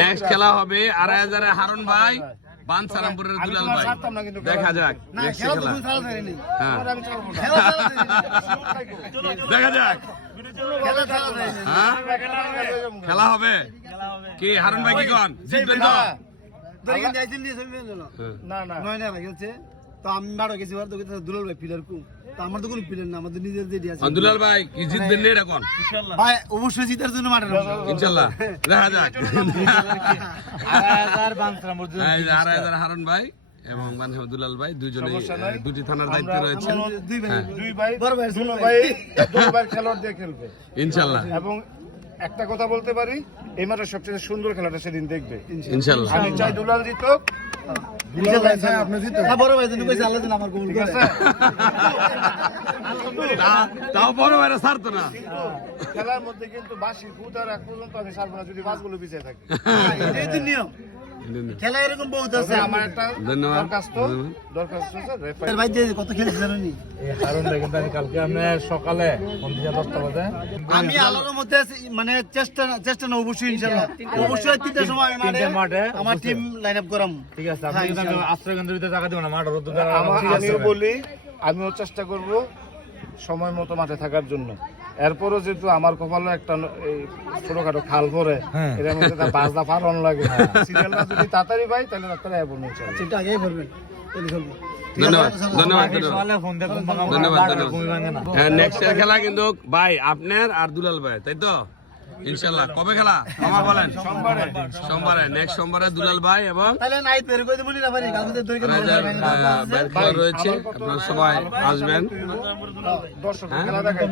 Next খেলা হবে 2,500 হারুন ভাই বানসারামপুরের দুলাল ভাই। দেখা যাক নেক্সট খেলা। হ্যাঁ দেখা যাক খেলা হবে কি হারুন ভাই কি কোন জিতবেন তো? দুলাল ভাই প্লেয়ার কু আমার তো কোনো প্লেয়ার না, আমাদের নিজের যে দুলাল ভাই কি জিতবেন না এটা কোন? ভাই অবশ্যই জিতার জন্য মাঠে ইনশাআল্লাহ দেখা যাক। 2,500 বানসারামপুর 2,500 হারুন ভাই এবং দুলাল ভাই দুজনেই দুটি থানার দায়িত্বে রয়েছেন। দুই ভাই বড় ভাই দুলাল ভাই খেলোয়াড় দিয়ে খেলবে ইনশাআল্লাহ। এবং একটা কথা বলতে পারি, এই মাঠের সবচেয়ে সুন্দর খেলাটা সেদিন দেখবে ইনশাআল্লাহ। আমি চাই দুলাল জিতুক। তাও বড় ভাইরা ছাড়তো না খেলার মধ্যে কিন্তু বাসি ফুটার এক পর্যন্ত আমি ছাড়বো না যদি বাসগুলো পিছিয়ে থাকে। নিয়ম খেলা এরকম বহুত আছে। আমার একটা ধন্যবাদ। দরখাস্ত ভাই যে কত খেলেছি জানেন? কালকে আমি সকালে 10টা বাজে আমি আলোর মধ্যে মানে চেষ্টা না অবশ্যই ইনশাআল্লাহ অবশ্যই 3টার সময় আমি মাঠে আমার টিম লাইন আপ করাম। ঠিক আছে, আপনি কিন্তু আশ্রয় কেন্দ্রের ভিতরে টাকা দিবেন না, মাঠ রোদ আমিও বলি, আমিও চেষ্টা করব সময় মতো মাঠে থাকার জন্য। এরপরও যেহেতু আমার কপালে একটা ছোটখাটো খাল পরে এর মধ্যে তার বাজদা পালন লাগে, সিরিয়ালটা যদি তাড়াতাড়ি পাই তাহলে তাড়াতাড়ি আইবো না। সেটা আগেই করবেন, তাহলে খেলবো। ধন্যবাদ ধন্যবাদ ধন্যবাদ ধন্যবাদ। নেক্সট খেলা কিন্তু ভাই আপনার আর দুলাল ভাই, তাই তো? ইনশাআল্লাহ। কবে খেলা আমার বলেন? সোমবারে নেক্সট সোমবারে দুলাল ভাই এবং তাহলে নাইট বের করে দেবনি না ভাই, কালকে দই করে রয়েছে, আপনারা সবাই আসবেন। দর্শক খেলা দেখাই